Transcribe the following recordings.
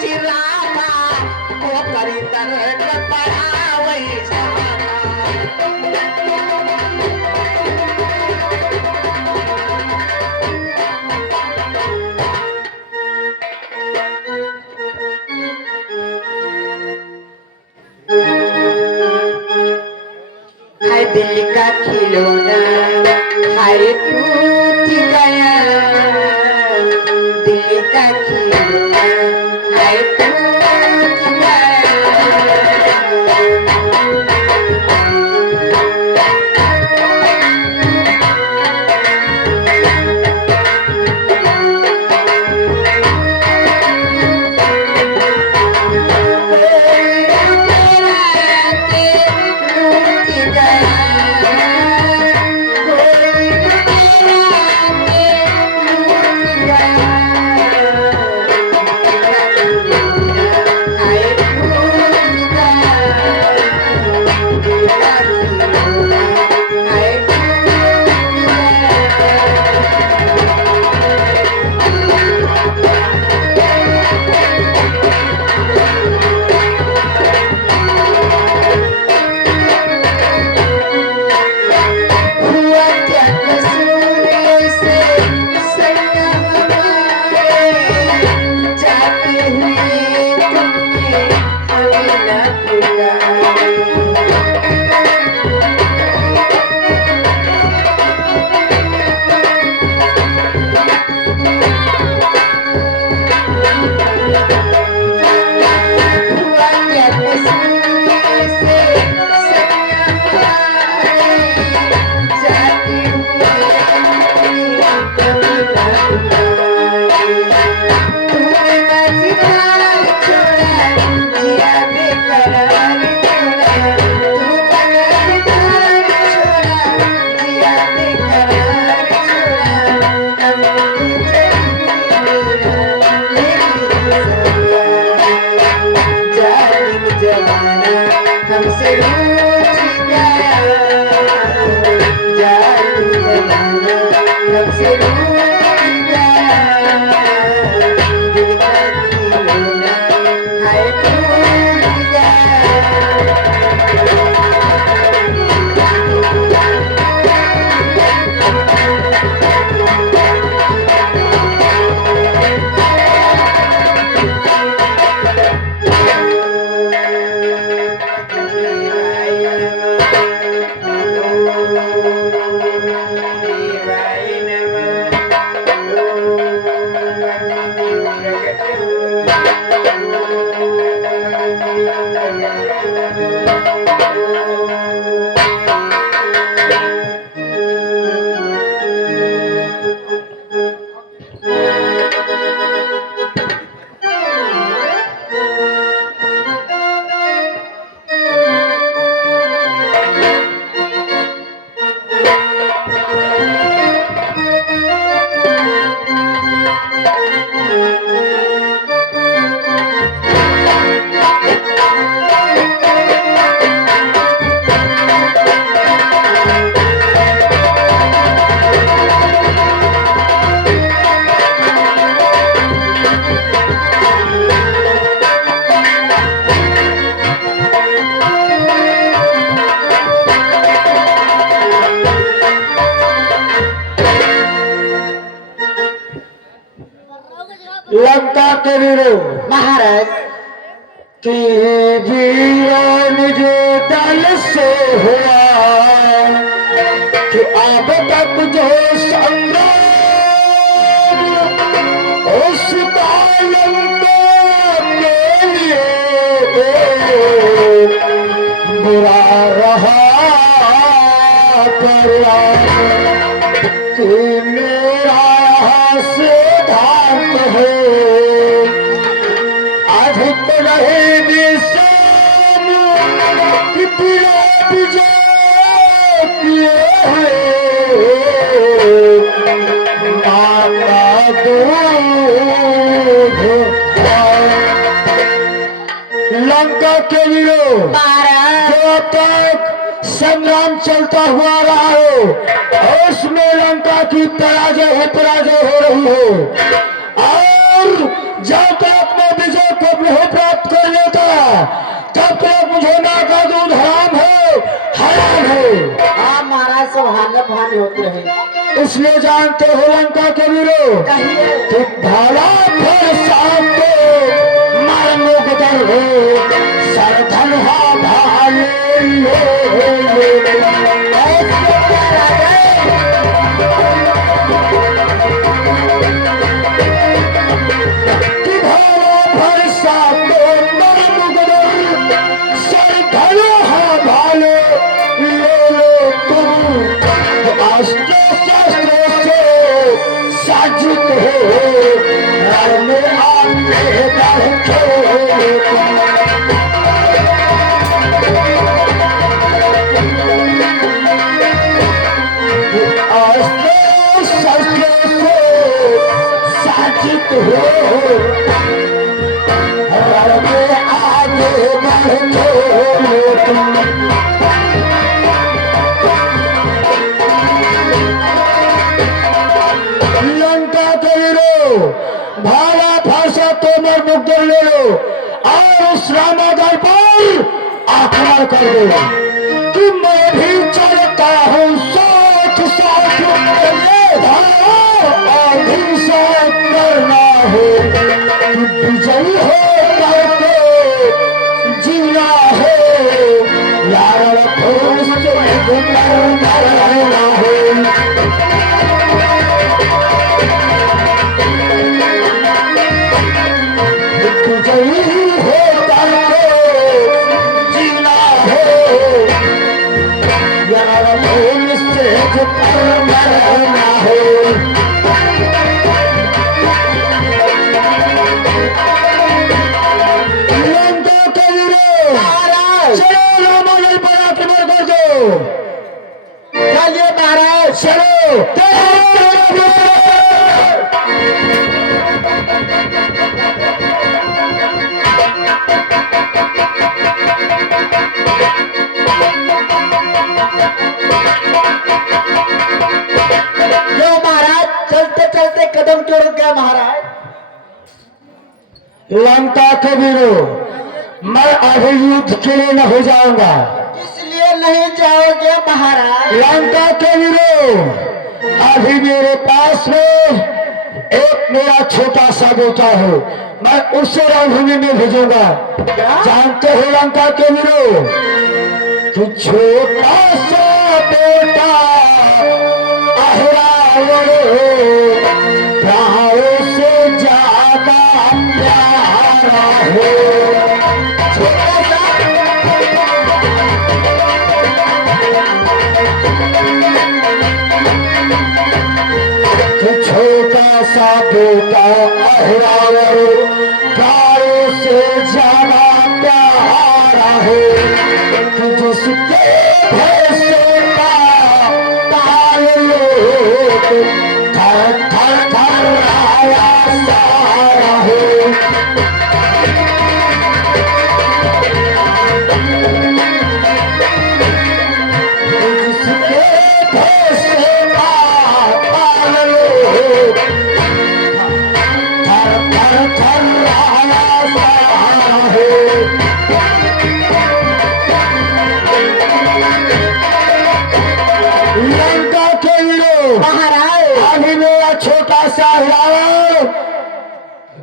चिरागा ओ करी तरट पड़ावई हाय दिल का खिलौना हाय टूट गया दिल का खिलौना हाय टूट हमसे रूठ गया जादू जमाना हमसे रूठ गया दिल का खिलौना हाय टूट गया लंका के वीरों महाराज की वीरों जो दल से हुआ कि अब तक जो संग्राम उसका लंका के लिए बुरा रहा कि मेरा सिद्धांत है अधिक रहे निशान कितना विजय किए हैं माता दूध लंका के वीरों जो तक संग्राम चलता हुआ रहा हो उसमें लंका की पराजय हो रही हो और जब तक मैं विजय को नहीं प्राप्त कर लेता तब तक मुझे माँ का दूध हराम है। हाँ महाराज, सब हालत हानि होते रहे। इसलिए जानते हो लंका के वीरों कि भाला फरसा को मर मुगदर हो सरधन हा भाले कि भाला फरसा को मर मुगदर सरधन हा भाले ले लो तुम अस्त्र शस्त्र से सज्जित हो रण में आगे बढ़ो। अस्त्र शस्त्र से सज्जित हो रण में आगे बढ़ो। लंका के वीरों, भाला फांसा तोमर मुग्धर ले लो और उस रामादल पर आक्रमण कर दो कि मैं भी चलता हूँ साथ साथ अभिषेक करना हो कि विजयी हो करके जीना हो यार फूल से रहना हो। विजयी हो करके जीना हो यार भूल से मरना हो। लंका के वीरों, चलो रामायण पर आक्रमण कर दो। चलिए महाराज, चलो क्यों महाराज, चलते चलते कदम क्यों रुक गया महाराज? लंका के वीरों, मैं अभी युद्ध के लिए न हो जाऊंगा। इसलिए नहीं जाओगे महाराज? लंका के वीरों, अभी मेरे पास में एक मेरा छोटा सा बेटा है, मैं उसे रणभूमि में भेजूंगा। जानते हो लंका के वीरों कि छोटा सा बेटा अहिरावण प्राणों से ज्यादा प्यारा हो। छोटा सा छोटा सा बेटा अहिरावण प्राणों से ज्यादा प्यारा है कि जिसके भरोसे पाल लोग थर थर थर आया सारा है। जिसके भरोसे पाल लोग थर थर थर आया सारा है। लंका के वीरों, महाराज, अभी मेरा छोटा सा रावण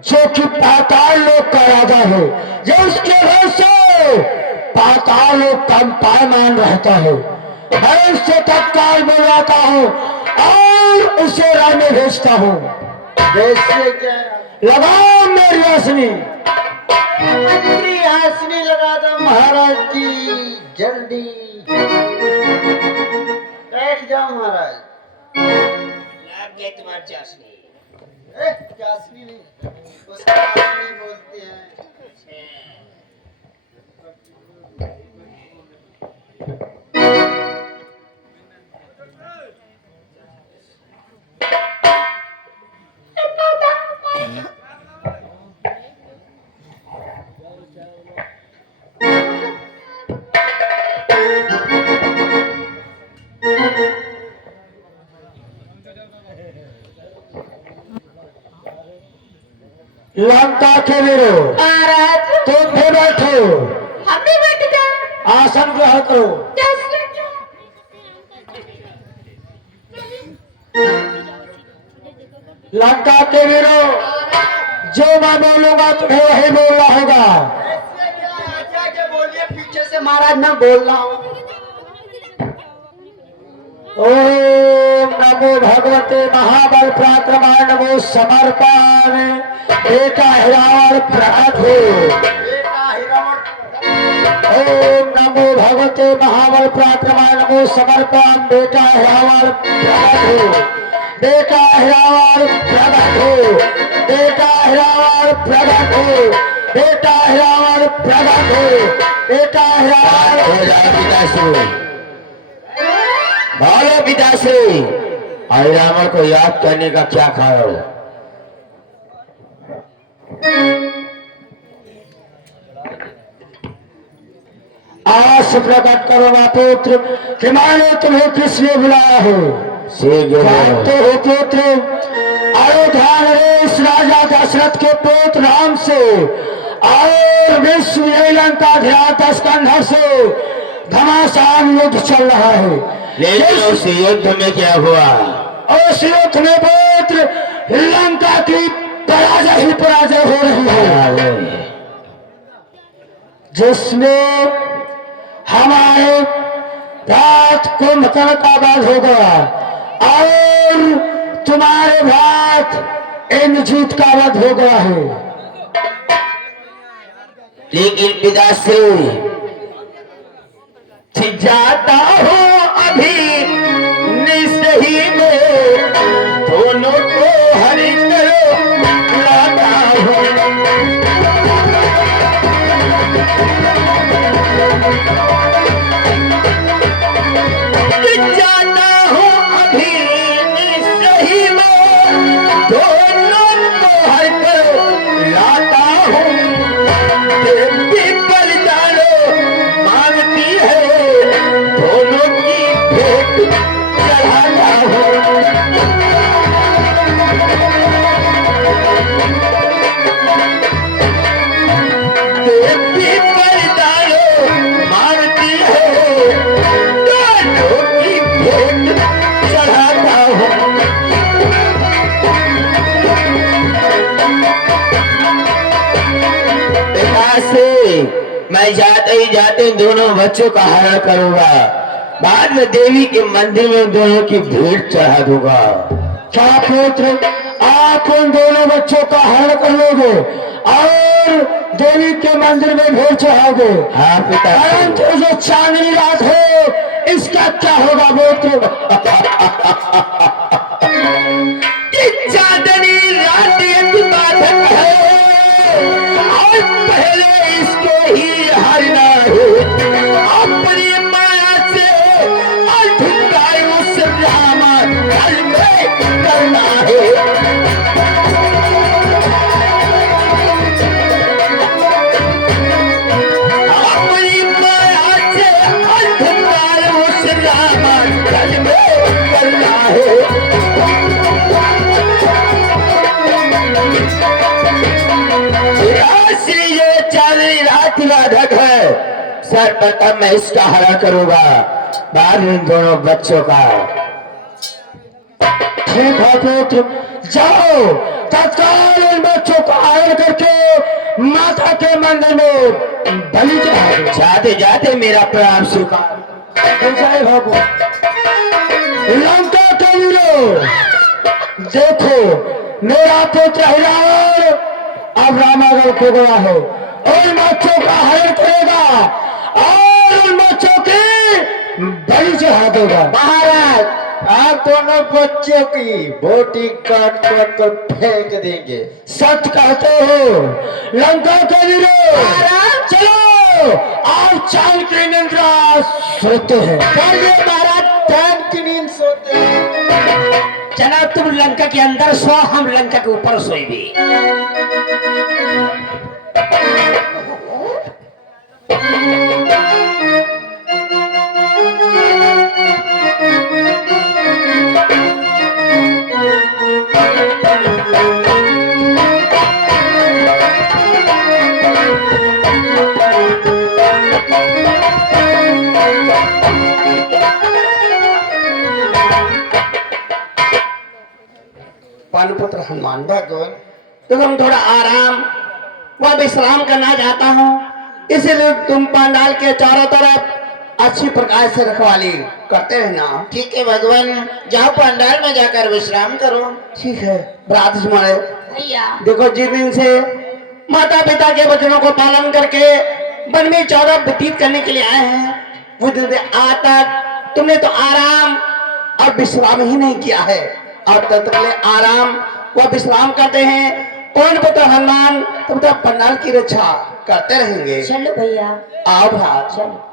जो कि पाताल लोक का राजा है, जो उसके घर से पाताल लोक का पायमान रहता है, मैं उससे तत्काल बुलाता हूँ और उसे रण में भेजता हूँ। वैसे क्या लगाओ मेरी हंसनी। मंत्री हासनी लगा दो महाराज की, जल्दी बैठ जाओ महाराज। लग गई तुम्हारी चाशनी। चाशनी नहीं, उसको हासनी बोलते हैं। लंका के वीरों, महाराज तुम भी बैठो, हम भी बैठ गए। आसन ग्रहण करो। लंका के वीरों, जो मैं बोलूंगा तुम्हें वही बोलना होगा। आगे बोलिए, पीछे से महाराज मैं बोल रहा हूँ। ओम नमो भगवते महाबल पराक्रमाय नमो समर्पण। बेटा हिरावण प्रकट हो। ओम नमो भगवते महाबल पराक्रमाय नमो समर्पण। बेटा हिरावण प्रकट हो। बेटा हिरावण प्रकट हो। बेटा हिरावण प्रकट हो। बेटा हिरावण प्रकट हो। बेटा हिरावण हो जाए पिताश्री। बोलो पिताश्री, रावण को याद करने का क्या कारण? आज से प्रकट करो पुत्र कि मानो तुम्हें किसने बुलाया हो। जानते हो पुत्र, अयोध्या नरेश राजा दशरथ के पुत्र राम से और विश्व लंका ध्यान स्कंधर से घमासान युद्ध चल रहा है। लेकिन उस युद्ध में क्या हुआ? उस युद्ध में पुत्र लंका की पराजय ही पराजय हो रही है, जिसमें हमारे रात कुंभकर्ण का वध हो गया और तुम्हारे भात इंद्रजीत का वध हो गया है। लेकिन पिताश्री, जाता हूँ अभी निसही में, दोनों को हरि करो लाता हूँ। जाता हूँ अभी निसही में, दोनों को हरि करो लाता हूँ। देवी बलिदानो मांगती है, दोनों की भेंट चढ़ाता हूँ। देवी बलिदानो मांगती है, दोनों की भेंट चढ़ाता हूँ। मैं जाते ही जाते दोनों बच्चों का हरण करूंगा, बाद में देवी के मंदिर में दोनों की भेंट चढ़ा दूंगा। क्या पुत्र, आप उन दोनों बच्चों का हरण कर लोगे और देवी के मंदिर में भेंट चढ़ाओगे? हाँ पिता। परंतु जो चांदनी रात है, इसका क्या होगा पुत्र? चांदनी रात एक बाधक है और पहले इसको ही हारना है। अपनी माया से अधिकार उस राम में करना है। अपनी माया से अधिकार उस राम में करना है। ये चांदनी रात बाधक है, सर्वप्रथम मैं इसका हरण करूंगा, बाद में दोनों बच्चों का। ठीक है पुत्र, जाओ तत्काल इन बच्चों को हरण करके माता के मंदिर में बलि चढ़ाओ। जाते जाते मेरा प्रणाम स्वीकार। जय भगवान। लंका के वीरों, देखो मेरा पुत्र हिरावण अब रामागढ़ खो गया है। उन बच्चों का हरण करेगा और उन बच्चों की बलि चढ़ा देगा। महाराज, आप दोनों बच्चों की बोटी काट काट कर फेंक देंगे। सच कहते हो लंका के वीरों। चलो आप चांद की निंद्रा सोते हैं। चलिए महाराज, चैन की नींद सोते हैं। जनाब तुम लंका के अंदर सो, हम लंका के ऊपर सोएंगे। पालुपुत्र हनुमान, भगवान तो तुम थोड़ा आराम व विश्राम करना चाहता हूँ, इसीलिए तुम पंडाल के चारों तरफ अच्छी प्रकार से रखवाली करते रहना। ठीक है भगवान, जाओ पंडाल में जाकर विश्राम करो। ठीक है भ्रात हमारे, भैया देखो जिस दिन से माता पिता के वचनों को पालन करके वन में 14 व्यतीत करने के लिए आए हैं, वो दिन से आज तक तुमने तो आराम और विश्राम ही नहीं किया है। और तब तक ले आराम व विश्राम करते हैं। कौन पुत्र हनुमान तुम तो पंडाल की रक्षा करते रहेंगे। चलो भैया आओ भ्रात, चलो।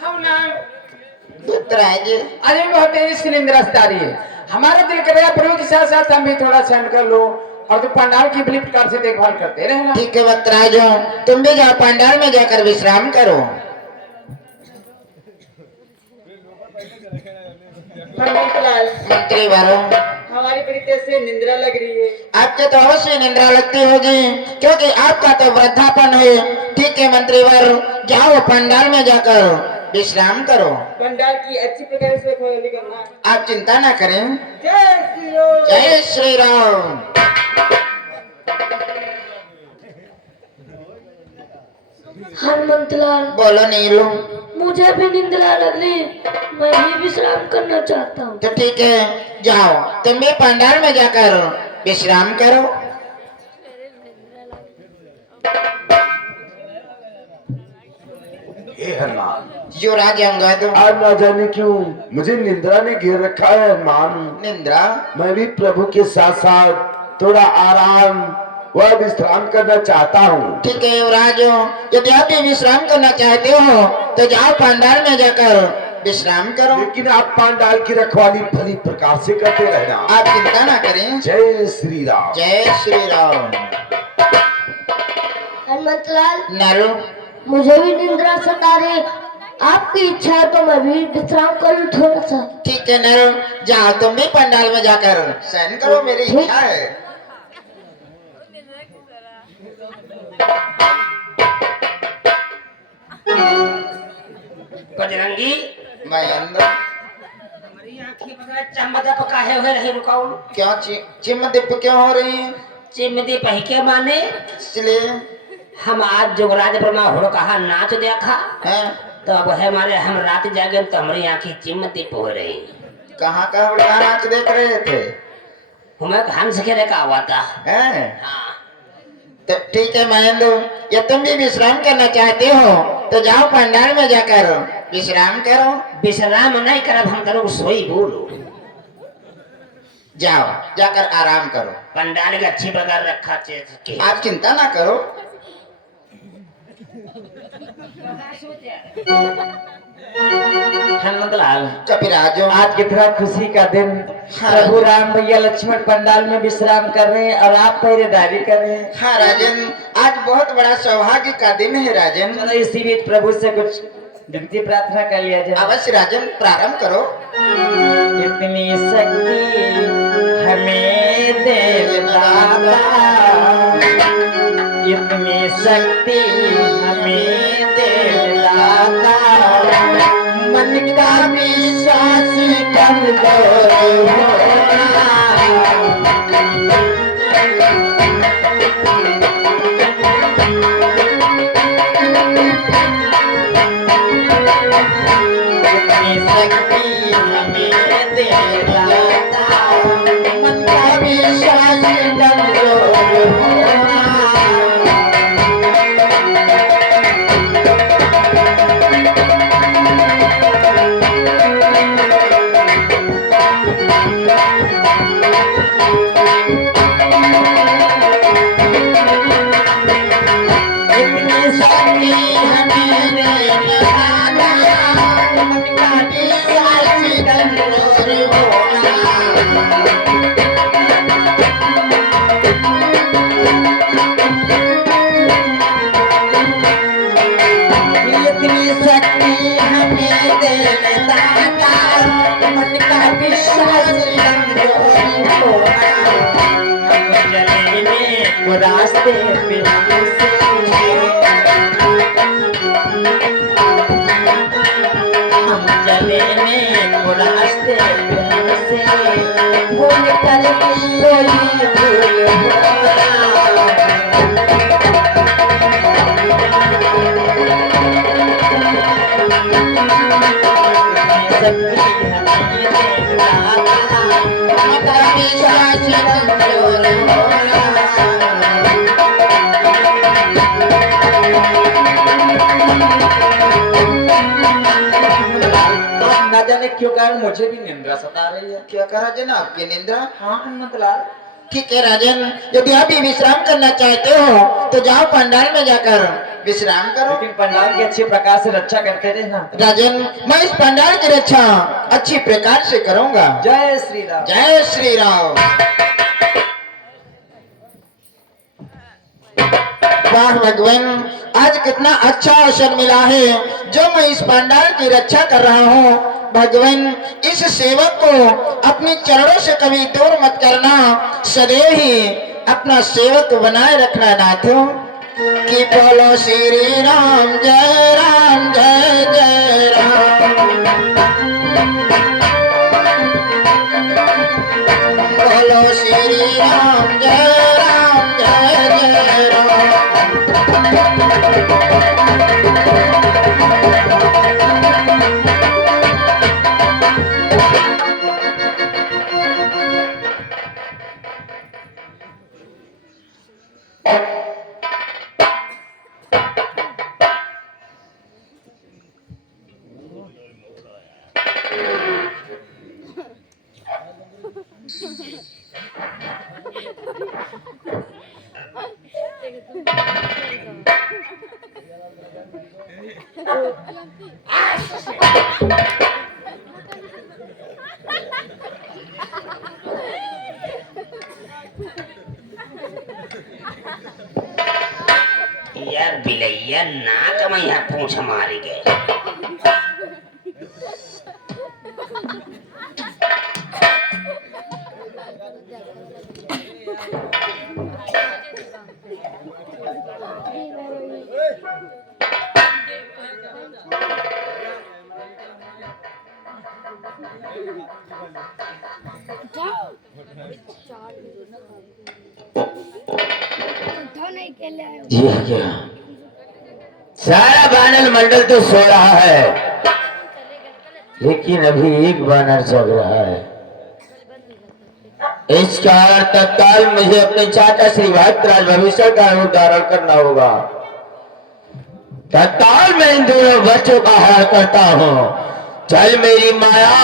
हम ना पुत्रराज अरे बहुत तेजी से निंद्रा से तारी है। हमारा दिल कर रहा है प्रभु के साथ साथ हम भी थोड़ा सहन कर लो और तो पंडाल की बड़ी प्रकार से देखभाल करते रहना। ठीक है पुत्रराज, तुम भी जाओ पंडाल में जाकर विश्राम करो। मंत्री वालों, हमारी बड़ी तेज से निंद्रा लग रही है। आपके तो अवश्य निंद्रा लगती होगी क्योंकि आपका तो वृद्धापन है। ठीक है मंत्री वर, जाओ पंडाल में जाकर विश्राम करो। पंडाल की अच्छी प्रकार से रखवाली करना। आप चिंता ना करें। जय श्री राम। जय श्री राम। हनुमंतलाल, बोलो नीलू। मुझे भी निंद्रा लग रही, मैं भी विश्राम करना चाहता हूँ। तो ठीक है, जाओ तुम भी पंडाल में जाकर विश्राम करो। हे हनुमान, युवराज अंगद, आज ना जाने क्यों मुझे निंद्रा ने घेर रखा है हनुमान। निंद्रा मैं भी प्रभु के साथ साथ थोड़ा आराम व विश्राम करना चाहता हूँ। ठीक है युवराज, यदि आप भी विश्राम करना चाहते हो तो जाओ पंडाल में जाकर विश्राम करो। लेकिन आप पंडाल की रखवाली भली प्रकार से करते रहना। आप चिंता ना करें। जय श्री राम। जय श्री राम। हनुमंतलाल, नरु, मुझे भी निंद्रा सता रही, आपकी इच्छा है तो मैं भी विश्राम करूँ थोड़ा सा। ठीक है नरु, जाओ तुम भी पंडाल में जाकर शयन करो, मेरी इच्छा है। बजरंगी महेंद्र, हमारी आंखें बगैर चमदप काहे हुए रही रुकाओ। क्यों चिमदीप क्यों हो रही है? चिमदी पही के माने इसलिए हम आज जोगराज ब्रह्मा हो कहा नाच देखा, है तो अब है हमारे हम रात जागे तो हमारी आंखें चिमदीप हो रही। कहाँ का उड़ना नाच देख रहे थे? हमें हंस खेले का हुआ था। हैं? हाँ, तो ठीक है महेंद्र, या तुम भी विश्राम करना चाहते हो तो जाओ पंडाल में जाकर विश्राम करो। विश्राम नहीं करब हम करो सोई बोलो। जाओ जाकर आराम करो। पंडाल का अच्छी प्रकार रखा चाहिए। आप चिंता ना करो। हनुमंतलाल, कपिराज, आज कितना खुशी का दिन। हाँ। प्रभु राम भैया लक्ष्मण पंडाल में विश्राम कर रहे हैं और आप पहरेदारी कर रहे हैं। हाँ राजन, आज बहुत बड़ा सौभाग्य का दिन है राजन। चलो इसी बीच प्रभु से कुछ विनती प्रार्थना कर लिया जाए। अवश्य राजन, प्रारंभ करो। इतनी शक्ति हमें दे दाता, इतनी शक्ति हमें दे दाता, मन का विश्वास कमजोर होना। इतनी शक्ति हमें दे दाता, मन का विश्वास कमजोर होना। इतनी शक्ति हमें दे दाता, मन का विश्वास कमजोर होना। इतनी शक्ति हमें दे दाता, मन का विश्वास कमजोर होना। चले में वो रास्ते पे से हम चले में वो रास्ते पे से भूल कर कोई भूल ना जाने क्यों कारण मुझे भी निंद्रा सता रही है। क्या कहा जनाब आपकी निंद्रा? हाँ हनुमतलाल, ठीक है राजन, यदि आप भी विश्राम करना चाहते हो तो जाओ पंडाल में जाकर विश्राम करो। लेकिन पंडाल की अच्छे प्रकार से रक्षा करते रहना। राजन, मैं इस पंडाल की रक्षा अच्छी प्रकार से करूंगा। जय श्री राम। जय श्री राम। वाह भगवान, आज कितना अच्छा अवसर मिला है जो मैं इस पंडाल की रक्षा कर रहा हूँ। भगवान, इस सेवक को अपने चरणों से कभी दूर मत करना, सदैव ही अपना सेवक बनाए रखना नाथों। कि बोलो श्री राम जय जय राम। बोलो श्री राम जय राम। यार बिलैया नाक में यहाँ पूछ मारी गए। जी क्या सारा बानर मंडल तो सो रहा है, लेकिन अभी एक बानर जग रहा है। इस कारण तत्काल मुझे अपने चाचा श्री भक्तराज भविष्य का रूप धारण करना होगा। तत्काल मैं इन दोनों बच्चों का हार करता हूँ। चल मेरी माया,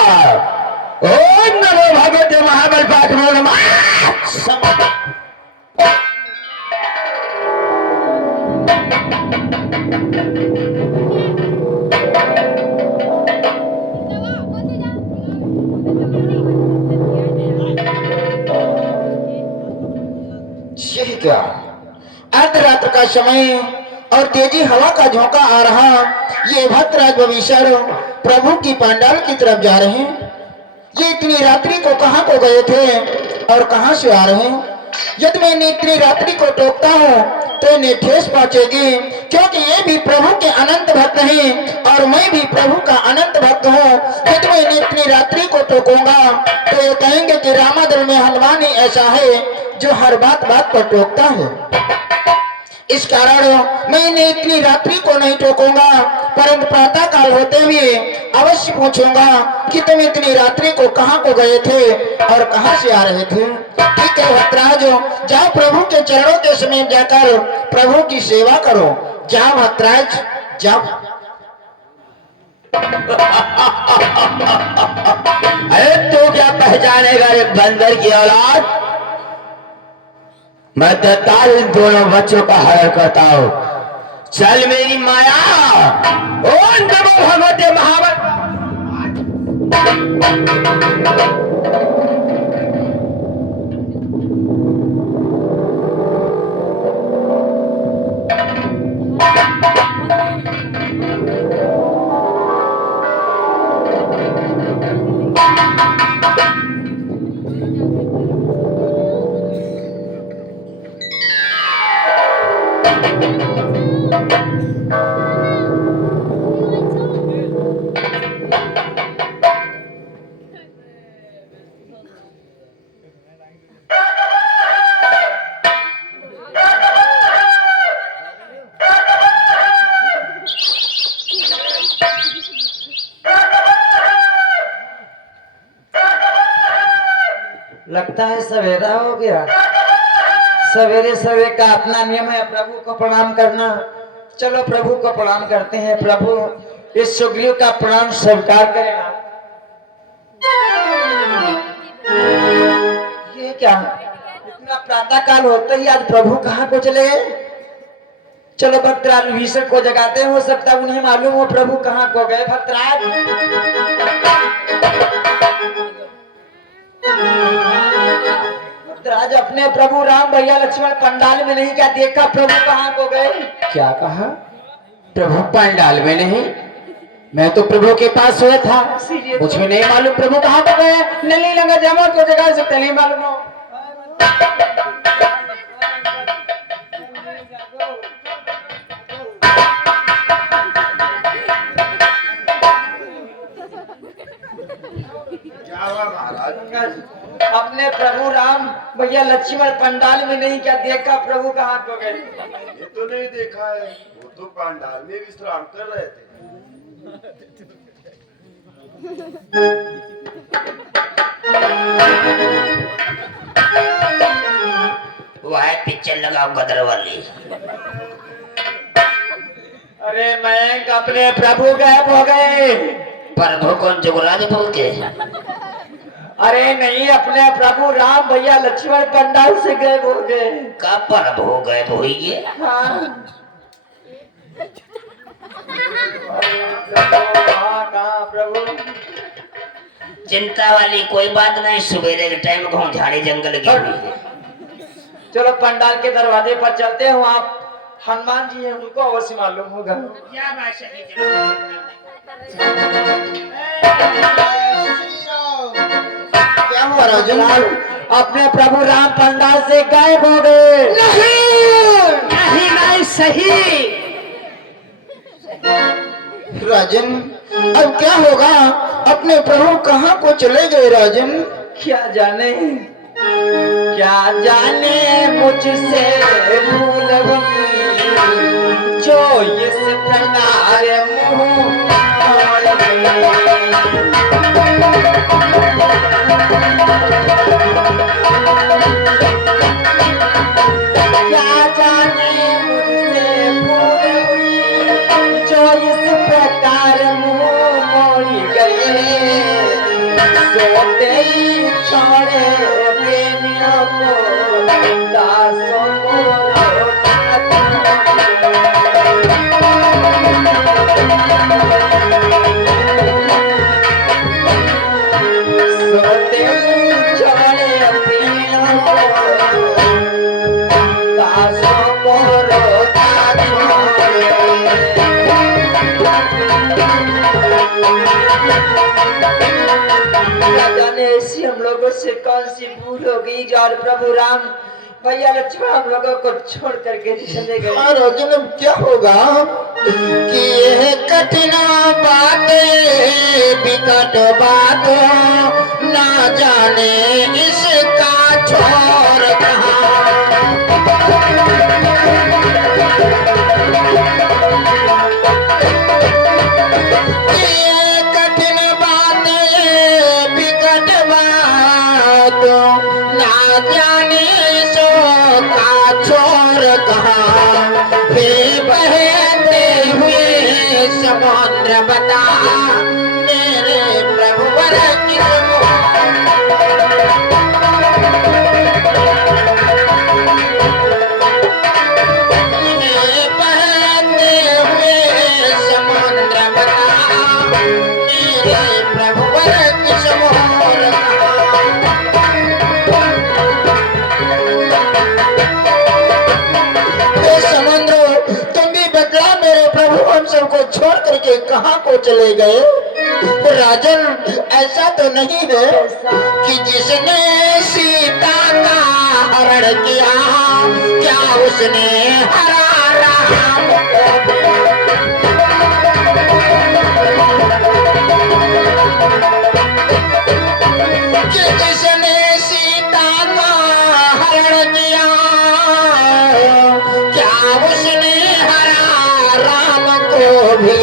ओम नमो भगवते महाबल पाठ बोल। यही क्या, अर्धरात्र का समय और तेजी हवा का झोंका आ रहा। ये भक्तराज भविष्य प्रभु की पंडाल की तरफ जा रहे हैं। ये इतनी रात्रि को कहाँ को गए थे और कहाँ से आ रहे हैं? यदि मैं इतनी रात्रि को टोकता हूँ तो इन्हें ठेस पहुंचेगी, क्योंकि ये भी प्रभु के अनंत भक्त हैं और मैं भी प्रभु का अनंत भक्त हूँ। यदि मैं इन्हें इतनी रात्रि को टोकूंगा तो ये कहेंगे कि रामादल में हनुमान ही ऐसा है जो हर बात बात पर टोकता है। इस कारण मैं इन्हें इतनी रात्रि को नहीं टोकूंगा, परंतु प्रातः काल होते हुए अवश्य पूछूंगा कि तुम इतनी रात्रि को कहाँ को गए थे और कहाँ से आ रहे थे। ठीक है भक्तराज, जाओ प्रभु के चरणों के समीप जाकर प्रभु की सेवा करो। जाओ भक्तराज जाओ। अरे तू क्या पहचानेगा रे बंदर की औलाद? मैं तत्काल इन दोनों बच्चों का हरण करता हूँ। चल मेरी माया, ओम नमो भगवते महाबल। लगता है सवेरा हो गया। सवेरे सवेरे का अपना नियम है प्रभु को प्रणाम करना। चलो प्रभु को प्रणाम करते हैं। प्रभु इस सुग्रीव का प्रणाम स्वीकार करेगा। ये क्या, इतना प्रातः काल होते ही आज प्रभु कहाँ को चले गए? चलो भक्तराज विभीषण को जगाते हैं, हो सकता उन्हें मालूम हो प्रभु कहाँ को गए। भक्तराज भक्तराज अपने प्रभु राम भैया लक्ष्मण पंडाल में नहीं, क्या देखा प्रभु कहाँ को गए? क्या कहा? प्रभु पंडाल में नहीं? मैं तो प्रभु के पास हुआ था, मुझे नहीं मालूम प्रभु कहाँ को गए। नली लंगा जमा को जगा सकते नहीं मालूम हो। अपने प्रभु राम भैया लक्ष्मण पंडाल में नहीं, क्या देखा प्रभु कहाँ को गए? ये तो नहीं देखा है, वो तो पंडाल में विश्राम कर रहे थे। वो है पिक्चर लगाओ गदर वाली। अरे मैं अपने प्रभु गायब हो गए। प्रभु कौन जुगराज बोल के? अरे नहीं, अपने प्रभु राम भैया लक्ष्मण पंडाल से गायब हो गए। कब प्रभु गए भूइए? हाँ कहाँ प्रभु? चिंता वाली कोई बात नहीं, सवेरे के टाइम घूम झाड़ी जंगल की हुई है। चलो पंडाल के दरवाजे पर चलते हैं, वहाँ हनुमान जी हैं, उनको अवश्य मालूम होगा। क्या हुआ राजन? अपने प्रभु राम पंडाल से गायब हो गए। नहीं सही। राजन अब क्या होगा? अपने प्रभु कहाँ को चले गए राजन? क्या जाने मुझसे भूल हुई जो इस प्रकार मुँह मोड़ गई। क्या जाने मुझसे भूल हुई जो इस प्रकार मुँह मोड़ गए। सोते ही छोड़े प्रेमियों को दासों को सोते ही छोड़े प्रेमियों को दासों को रोता छोड़े। जाने ऐसी हम लोगों से कौन सी भूल हो गई जो और प्रभु राम भैया लक्ष्मण हम लोगों को छोड़ करके चले गए। हाँ राजन अब क्या होगा? कि यह कठिन बात विकट बात ना जाने इसका छोर कहाँ। समुद्र बता मेरे प्रभु वर बहते हुए समुद्र बता मेरे प्रभु वर किस मोर। समुद्र तुम भी बतला मेरे प्रभु हम सबको छोड़ करके कहाँ को चले गए? राजन ऐसा तो नहीं है कि जिसने सीता का हरण किया क्या उसने हरा राम कि जिसने सीता का हरण किया क्या उसने हरा राम को भी।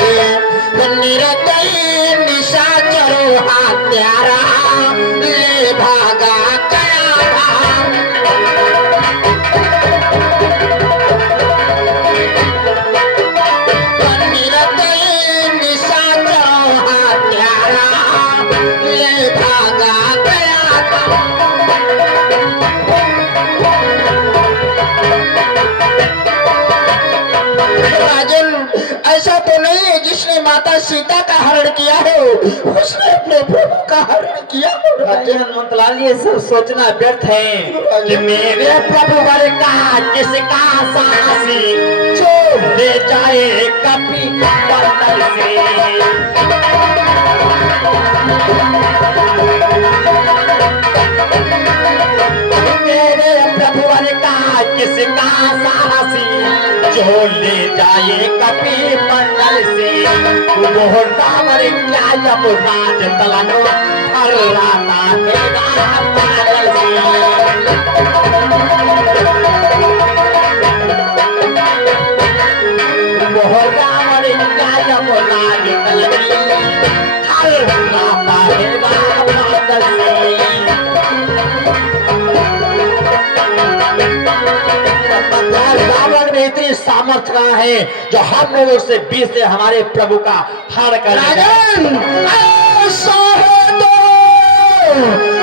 निरतई निशाचर हात्यारा ले भागा कया ऐसा तो नहीं है जिसने माता सीता का हरण किया है उसने अपने प्रभु का हरण किया हो अजय राजन। हनुमंतलाल ये सब सोचना व्यर्थ है कि मेरे प्रभु वर का किसका साहसी जो ले जाए कपी बंदर से। मेरे प्रभु वर का किसका साहसी जो ले जाए कपी बंदर से। वो रावण क्या जब राज तलनो हर राता है पागल से। वो रावण क्या जब राज तलनो हर राता है पागल से। रावण में इतनी सामर्थ्य कहाँ है जो हम लोगों से 20 से हमारे प्रभु का हर कर राजन ऐसा है तो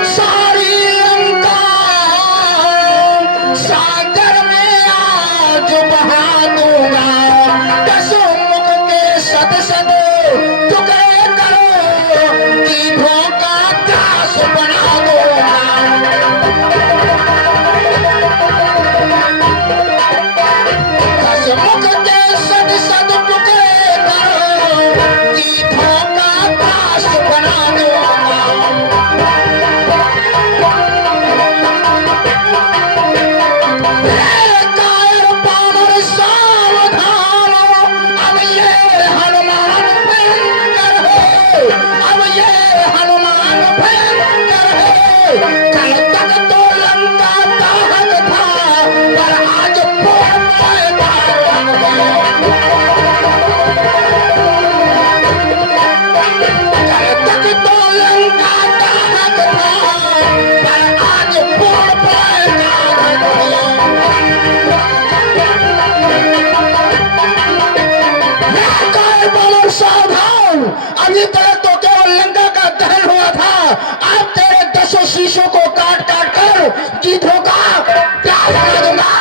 सारी लंका सागर में आज बहा दूंगा। 10 मुख के सद सद टुकड़े करो तीनों का त्रास बना दूंगा। मुख के सद सद टुकड़े करो तीनों का त्रास बना दूंगा। कायर पावर सावधान अब ये हनुमान भयंकर है। अब ये हनुमान भयंकर है। कल तक तो लंका दाहक था पर आज तक तो लंका दाहक था पर आज सावधान। अभी तक तो केवल लंका का दहन हुआ था अब तेरे 10 शीशों को काट काट कर गीतों का क्या बना दूंगा।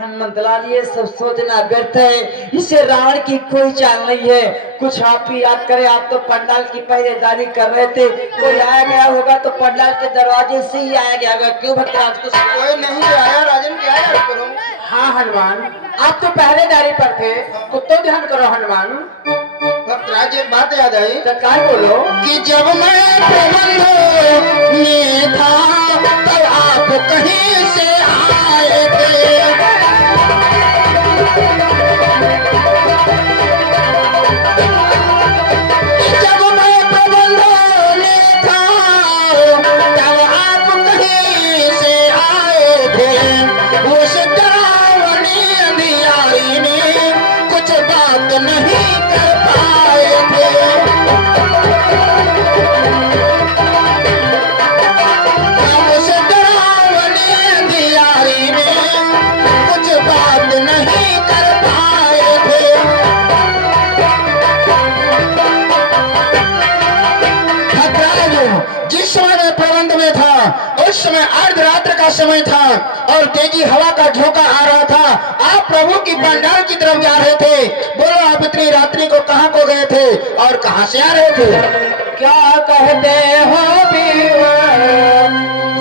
हनुमंतलाल ये सब सोचना व्यर्थ है। इसे रावण की कोई चाल नहीं है। कुछ आप ही याद करें, आप तो पंडाल की पहरेदारी कर रहे थे। कोई आया गया होगा तो पंडाल के दरवाजे से ही आया गया होगा। क्यों भक्तराज कुछ कोई नहीं आया राजन, क्या याद करूं। हाँ हनुमान, आप तो पहरेदारी पर थे, कुछ तो ध्यान करो हनुमान। भक्तराज एक बात याद आई सरकार बोलो कि जब मैं प्रबंध में था तब आप कहीं से आए थे। जब मैं प्रबंध में था तब आप कहीं से आए थे। उस डरावनी अंधियारी में कुछ बात नहीं कर पाए थे। हम उस डरावनी अंधियारी में कुछ बात नहीं कर पाए थे। जिस समय मैं प्रबंध में था उस समय अर्धरात्र का समय था और तेजी हवा का झोंका आ रहा था। आप प्रभु की पंडाल की तरफ जा रहे थे। बोलो आप इतनी रात्रि को कहाँ को गए थे और कहाँ से आ रहे थे। क्या कहते हो बीवर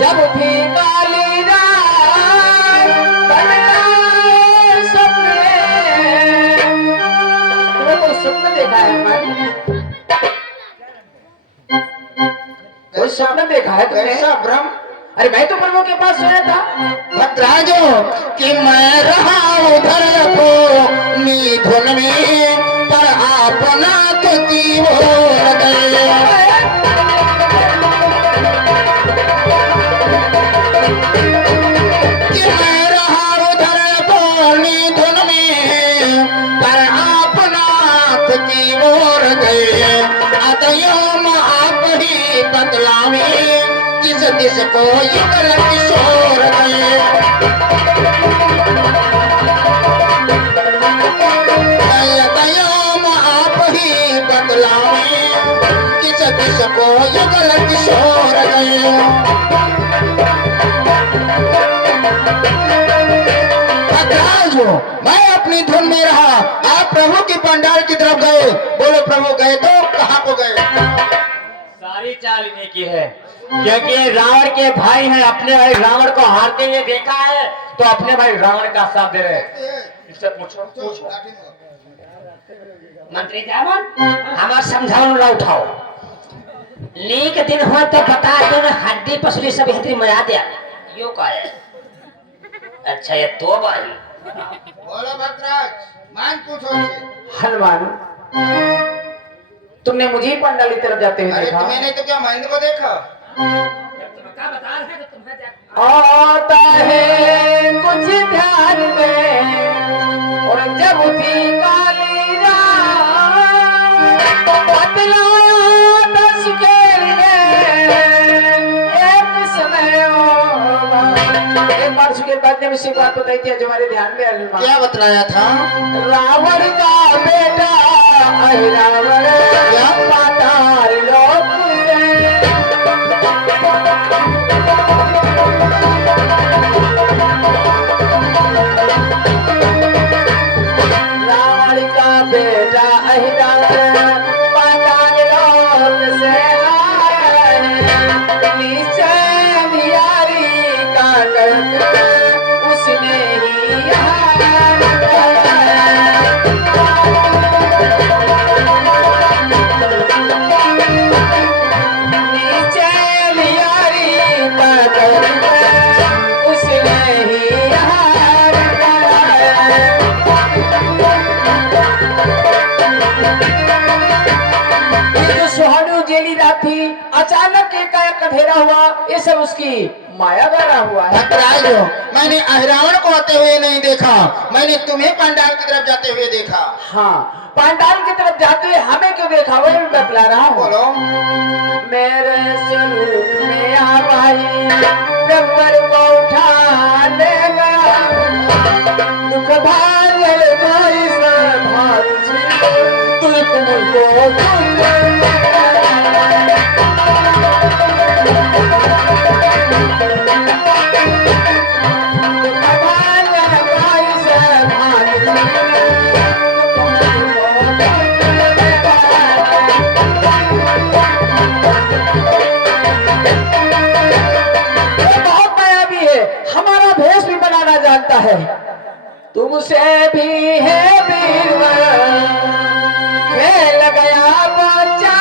जब भी काली रात बनता सपने। तुम्हें कोई सपना देखा है हमारी? कोई सपना देखा है तुमने? कैसा भ्रम। अरे मैं तो प्रभु के पास सोया था। भद्राजो कि मैं रहा उधर को निधुन में पर अपना तो दीवार गए। कि मैं रहा उधर को निधुन में पर अपना तो दीवार गए। अतयम आप ही बदलावे किस दिश को युगल किशोर गए। अतयम आप ही बदलावे किस दिश को युगल किशोर गए। भद्राज मैं अपनी धुन में रहा, आप प्रभु की पंडाल की तरफ गए। बोलो प्रभु गए तो कहाँ को गए? सारी चाल इन्हीं की है, क्योंकि ये रावण के भाई हैं। अपने भाई रावण को हारते हुए देखा है तो अपने भाई रावण का साथ दे रहे हैं। इससे पूछो पूछो। मंत्री जामन हमार समझावन ला उठाओ। लीक दिन हो तो बता दो ना, हड्डी पसली सब हेतरी मजा दिया यो का है। अच्छा ये तो भाई बोलो भद्राज मान पूछो इनसे। हनुमान, तुमने मुझे ही पंडाल की तरफ जाते हुए अरे देखा? मैंने तो क्या महेंद्र को देखा? क्या बता रहे हो तुम्हें जा आता है कुछ ध्यान में, और जब थी काली रात बतलाया दस के एक समय एक बार सुखेर बाद ने मुझसे बात बताई थी जो हमारे ध्यान में हनुमान। क्या बतलाया था? रावण का बेटा रावण पाताल लोक रावण का बेटा अहिरावण पाताल लोक से आया है। नीचे बिहारी का गर्भ उसने ही नीचे बिहारी का गर्भ उसने ही सुहानु जेली रात थी, अचानक एकाएक अंधेरा हुआ। ये सब उसकी माया द्वारा हुआ है। भद्राज मैंने अहिरावण को आते हुए नहीं देखा, मैंने तुम्हें पंडाल की तरफ जाते हुए देखा। हाँ, पांडाल की तरफ जाते हुए हमें क्यों देखा वही मैं बतला रहा हूँ। बोलो। मेरे स्वरूप में आ भाई गब्बर को उठा लेगा, दुख भागल भाई से भाग तुझको जानता है तुमसे भी है वीरवर, खेल गया बच्चा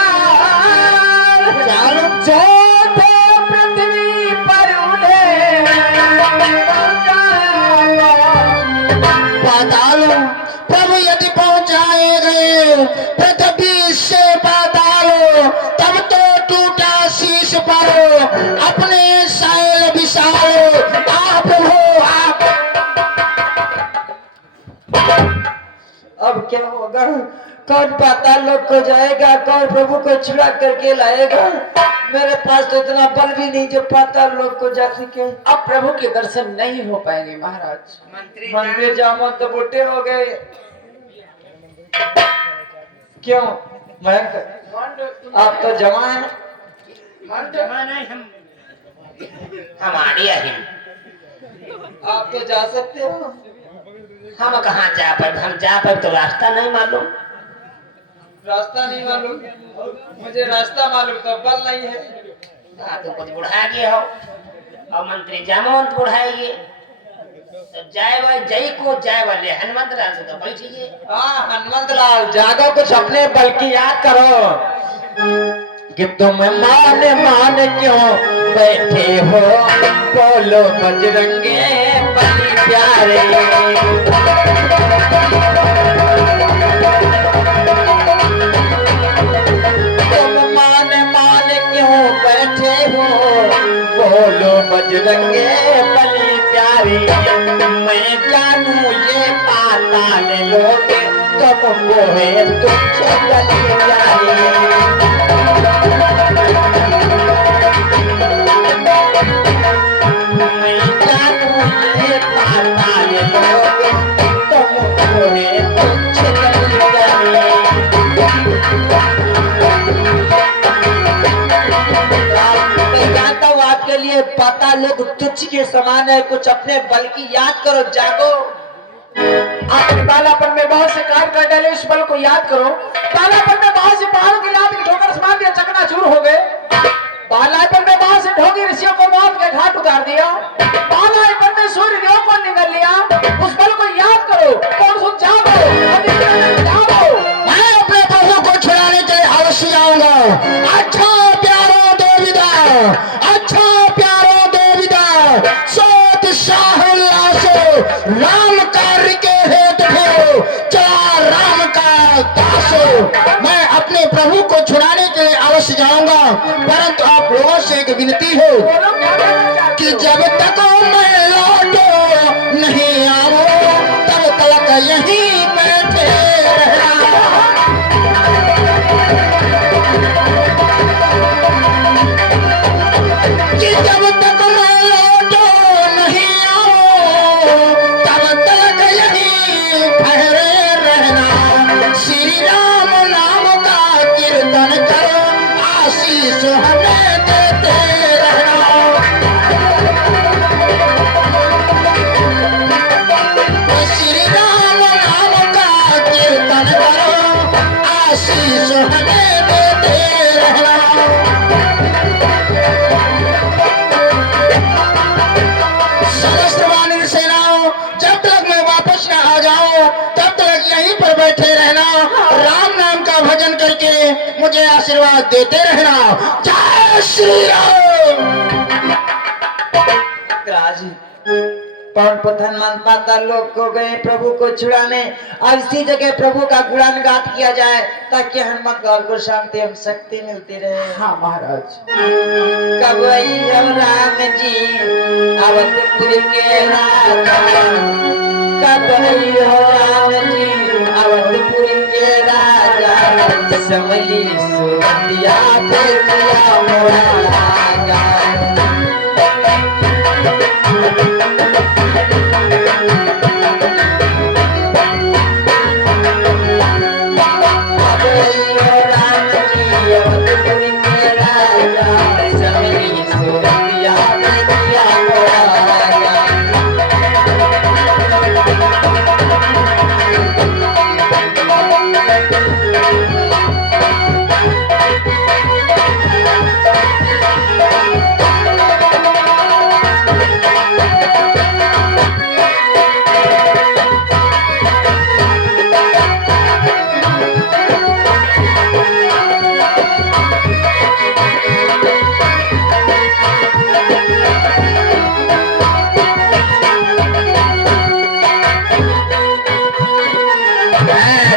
जो थे पृथ्वी पर उन्हें पाताल प्रभु यदि पहुंचाए गए पृथ्वी से पाताल, तब तो टूटा शीश पर अपने शैल विशाल आप हो आप। अब क्या होगा? कौन पाताल लोक को जाएगा, कौन प्रभु को छुड़ा करके लाएगा? मेरे पास तो इतना बल भी नहीं जो पाताल लोक को जा सके। अब प्रभु के दर्शन नहीं हो पाएंगे महाराज। मंदिर जामो तो बूढ़े हो गए। क्यों मयंक, आप तो जवान हैं। हमारी अहिन आप तो जा सकते हो। हम कहाँ जा पाए? हम जा पाए तो रास्ता नहीं मालूम। रास्ता नहीं मालूम? मुझे रास्ता मालूम, तो बल नहीं है। हाँ तो कुछ बुढ़ा गए हो और मंत्री जामवंत बुढ़ाएंगे तो जाए भाई जय को जाए वाले हनुमंत लाल से तो बैठिए। हाँ हनुमंत लाल, जागो, कुछ अपने बल की याद करो कि तुम मान मान क्यों बैठे हो, बोलो बजरंगे बली प्यारे। तुम मान मान क्यों बैठे हो, बोलो बजरंगे बली प्यारे। मैं जानू ये पाताल लोक तुमको है तुझसे बली प्यारे। पाताल लोक तुच्छ के समान है, कुछ अपने बल की याद करो, जागो। आपने बालापन में बहुत से कार्य कर डाले, इस बल को याद करो। बालापन में बहुत से पहाड़ों की लात की ठोकर आसमान दिया, चकनाचूर हो गए। बालापन में बहुत से ढोंगी ऋषियों को मौत के घाट उतार दिया। बालापन में सूर्य देव को निगल लिया। उस बल को याद करो और सुन जाओ, मैं अपने प्रभु को छुड़ाने के लिए अवश्य आऊंगा। अच्छा प्यारो देविदा, अच्छा प्यारो देविदा, सोत शाहुल्ला से राम कार्य के हेतु हो, चला राम का दास हो। मैं अपने प्रभु को छुड़ाने के लिए अवश्य जाऊंगा, परंतु आप लोगों से एक विनती हो कि जब तक मैं लौटो नहीं आओ, तब तक यहीं बैठे रहना। कि जब तक मैं लौटो नहीं आओ, तब तक यहीं ठहरे रहना। श्री राम नाम का कीर्तन करो, आशीष हमें देते रहना। श्री राम नाम का कीर्तन करो, आशीष हमें देते रहना। समस्त वानर सेनाओं, जब तक मैं वापस न आ जाऊं, तब तक यहीं पर बैठे रहना। राम नाम का भजन करके मुझे आशीर्वाद देते रहना। जय श्री राम। राज पवन पथन मन पाता लोग को गए प्रभु को छुड़ाने। अब इसी जगह प्रभु का गुणान गात किया जाए, ताकि हनुमत गौर को शांति एवं शक्ति मिलती रहे। हाँ महाराज। कब आइयो राम जी अवधपुर के राजा, कब आइयो राम जी अवधपुर के राजा, समली सुरतिया पे किया मोरा लागा।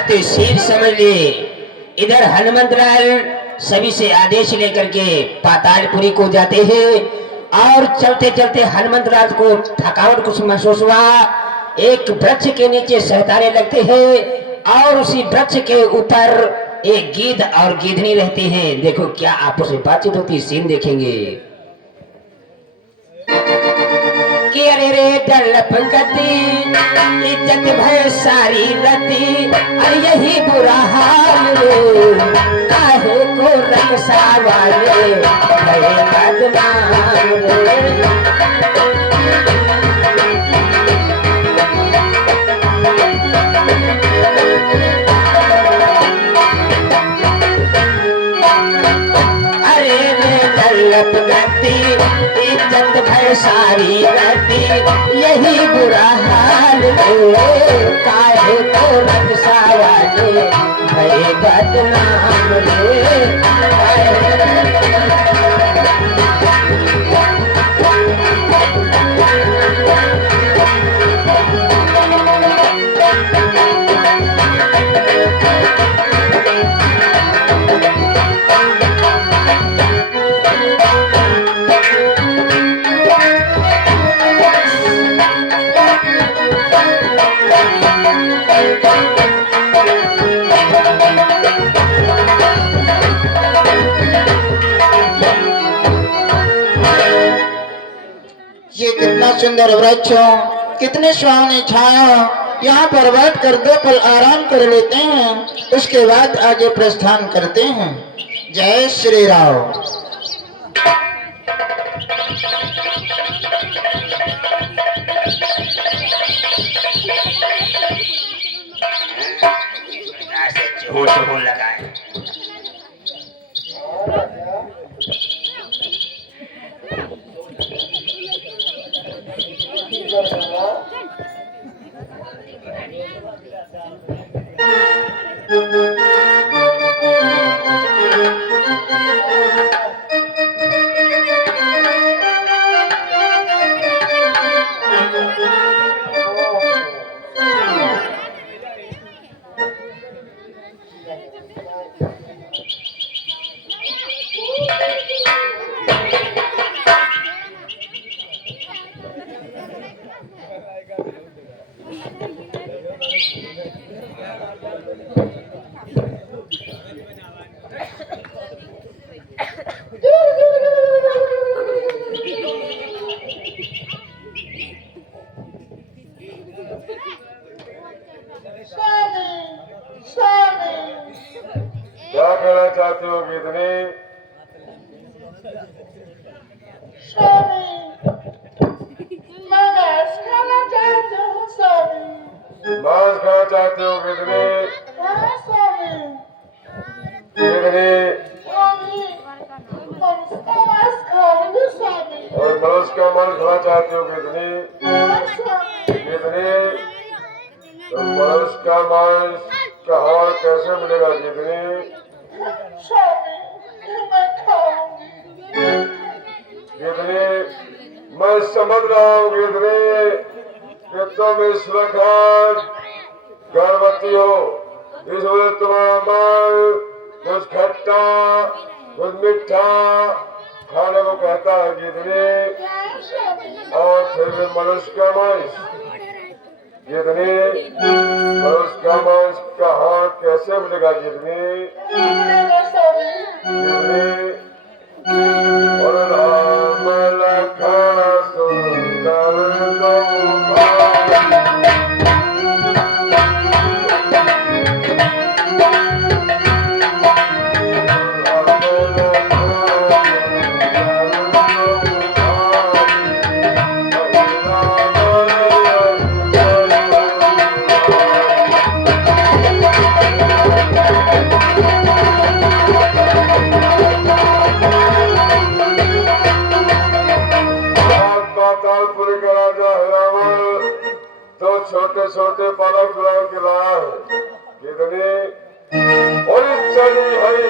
तो शेर समझ ले। इधर हनुमंत लाल सभी से आदेश लेकर के पातालपुरी को जाते हैं और चलते चलते हनुमंत लाल को थकावट कुछ महसूस हुआ। एक वृक्ष के नीचे सहताने लगते हैं और उसी वृक्ष के ऊपर एक गिद्ध और गिद्धनी रहते हैं। देखो क्या आपस में बातचीत होती, सीन देखेंगे कि अरे रे डल पंकती इज्जत भय सारी रती, अरे यही बुरा हाल रे, काहे को रक्षा वाले भय बदनाम रे। इज्जत भय सारी रहती, यही बुरा हाल रे, काहे को रक्षा वाले भय बदनाम रे। ये कितना सुंदर वृक्ष, कितने सुहावनी छाया। यहाँ पर बैठ कर 2 पल आराम कर लेते हैं, उसके बाद आगे प्रस्थान करते हैं। जय श्री राम। होश हो लगाए। क्या कहना चाहते हो गीतनी? मांस खाना चाहते हो गीतनी? गीतनी और मनुष्य का मन खाना चाहते हो गीतनी? गीतनी तो मनुष्य का मांस कहाँ कैसे मिलेगा गीतनी? गीतनी मैं समझ रहा हूँ गीतनी कि तुम इस वक्त गर्भवती हो, इस वजह तुम्हारा मन कुछ खट्टा कुछ मीठा खाने को कहता है गीतनी। और फिर भी मनुष्य का मांस गीतनी, मनुष्य का मांस कहाँ कैसे मिलेगा गीतनी? गीतनी और राम लखन सुंदर पातालपुरी का राजा हिरावल दो छोटे छोटे बालक लाल के लाया है गीतनी। और चली हरी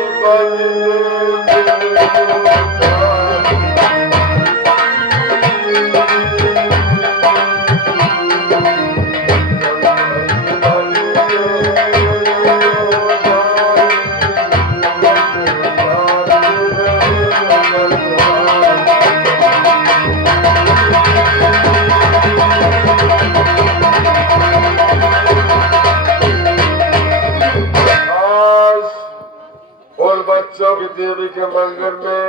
बच्चों की देवी के मंदिर में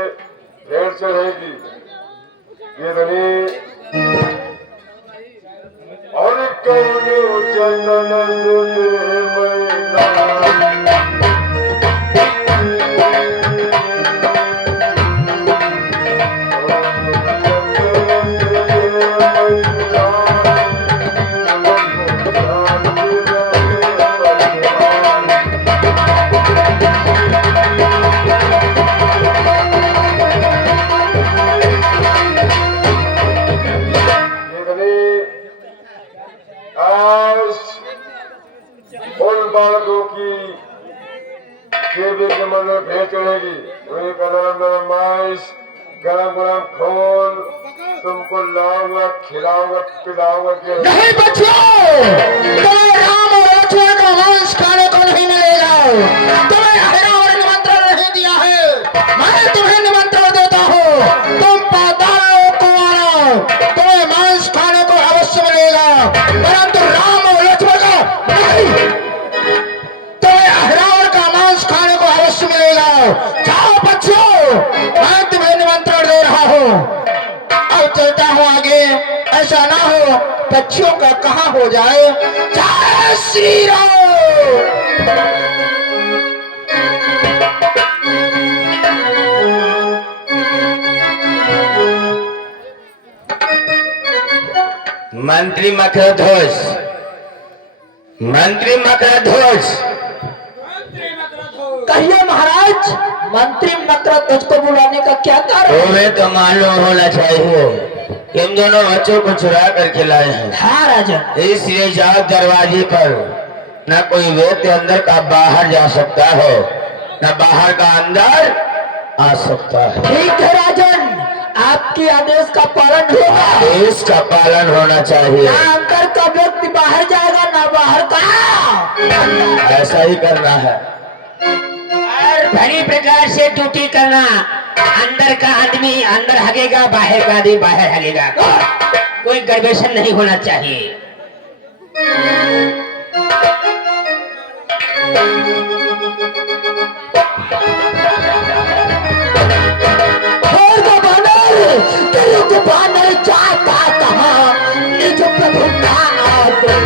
भेंट चढ़ेगी गीतनी। और कौन चंदन सुने मैना बालकों की देवी के मंदिर भेंट चढ़ेगी। उन्हीं का नरम मांस गरम गरम खोल तुमको लाऊंगा खिलाऊंगा पिलाऊंगा। नहीं बच्चों, तुम्हें राम और लक्ष्मण का मांस खाने को नहीं मिलेगा। तुम्हें हिरावल निमंत्रण नहीं दिया है, मैं तुम्हें निमंत्रण देता हूँ। तुम पाताल लोक को आना, तुम्हें मांस खाने को अवश्य मिलेगा, परंतु राम और लक्ष्मण का नहीं। खाने को अवश्य मिलेगा। जाओ बच्चों, मैं तुम्हें निमंत्रण दे रहा हूँ। अब चलता हूँ आगे, ऐसा ना हो बच्चों का कहाँ हो जाए। जय श्री राम। मंत्री मकरध्वज, मंत्री मकरध्वज, कहिए महाराज, मंत्री मकर तुझको बुलाने का क्या कारण है? तुम्हें तो मालूम होना चाहिए कि इन दोनों बच्चों को चुरा कर खिलाए हैं, हाँ राजन। इसलिए जाओ दरवाजे पर, न कोई व्यक्ति अंदर का बाहर जा सकता है, न बाहर का अंदर आ सकता है। ठीक है राजन, आपके आदेश का पालन होगा। आदेश का पालन होना चाहिए, ना अंदर का व्यक्ति बाहर जाएगा, ना बाहर का। ऐसा ही करना है। और भली प्रकार से ड्यूटी करना। अंदर का आदमी अंदर हगेगा, बाहर का आदमी बाहर हगेगा। कोई गड़बेशन नहीं होना चाहिए। तेरे को बानर चाहता कहाँ, निज प्रभु का आदेश।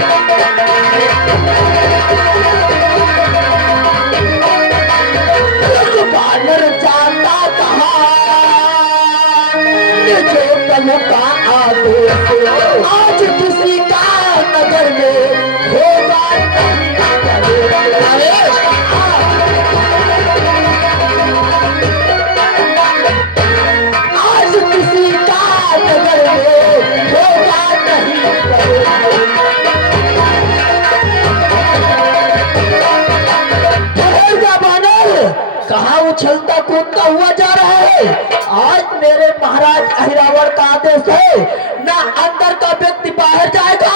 तेरे को बानर चाहता कहाँ, निज प्रभु का आदेश। आज किसी का नगर में होगा नहीं। आज किसी का नगर में होगा नहीं। कहाँ उछलता कूदता हुआ जा रहा है? आज मेरे महाराज अहिरावण का आदेश है, ना अंदर का व्यक्ति बाहर जाएगा,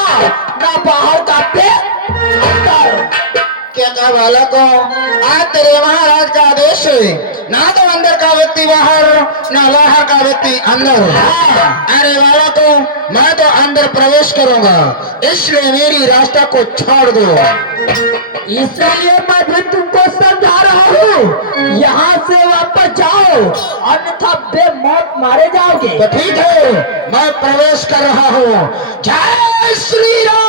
ना बाहर का व्यक्ति अंदर। क्या कहा बालक को? आज तेरे महाराज का आदेश है, ना तो अंदर का व्यक्ति बाहर, ना बाहर का व्यक्ति अंदर। अरे बालक को, मैं तो अंदर प्रवेश करूंगा, इसलिए मेरी रास्ता को छोड़ दो। इसलिए मैं भी तुमको समझा रहा हूँ, यहाँ से वापस जाओ, अन्यथा बेमौत मारे जाओगे। तो ठीक है, मैं प्रवेश कर रहा हूँ। जय श्री राम।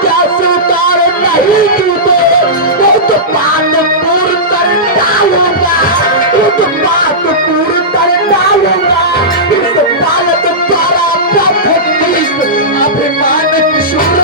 क्या स्वीकार नहीं कीजिए, वो तो बात पूर्ण कर डालूंगा, वो तो बात पूर्ण कर डालूंगा। इस बालक द्वारा प्राप्त अभिमान की शूर